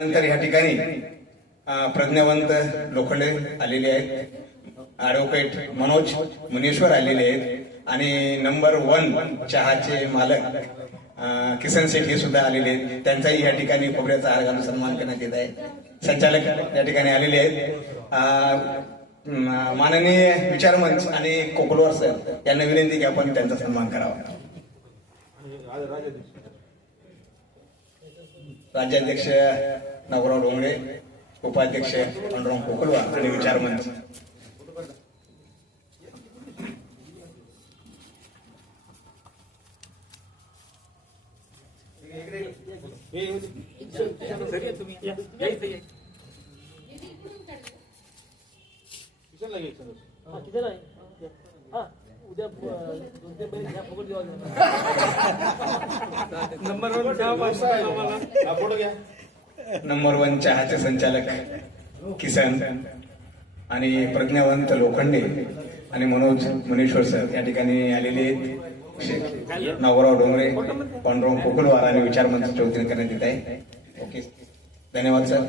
नंतर या ठिकाणी प्रज्ञावंत लोखंडे आलेले आहेत. ॲडव्होकेट मनोज मुनेश्वर आलेले आहेत. आणि नंबर वन चहाचे मालक किसन शेठ हे सुद्धा आलेले आहेत. त्यांचाही या ठिकाणी खोबऱ्याचा हार घालून सन्मान करण्यात येत आहे. संचालक या ठिकाणी आलेले आहेत. माननीय विचारमंच आणि कोकलवार सर यांना विनंती की आपण त्यांचा सन्मान करावा. राज्याध्यक्ष नवराव डोंगरे उपाध्यक्ष अनुराम कोकलवार आणि विचारमंच उद्या दोन तीन महिने ह्या फुकट देवा नंबर वन चहाचे संचालक किसन आणि प्रज्ञावंत लोखंडे आणि मनोज मुनेश्वर सर. या ठिकाणी आलेले आहेत. नवराव डोंगरे पांडुरंग कोकलवार आणि विचारमंच चौधरी करण्यात येत आहे. ओके धन्यवाद सर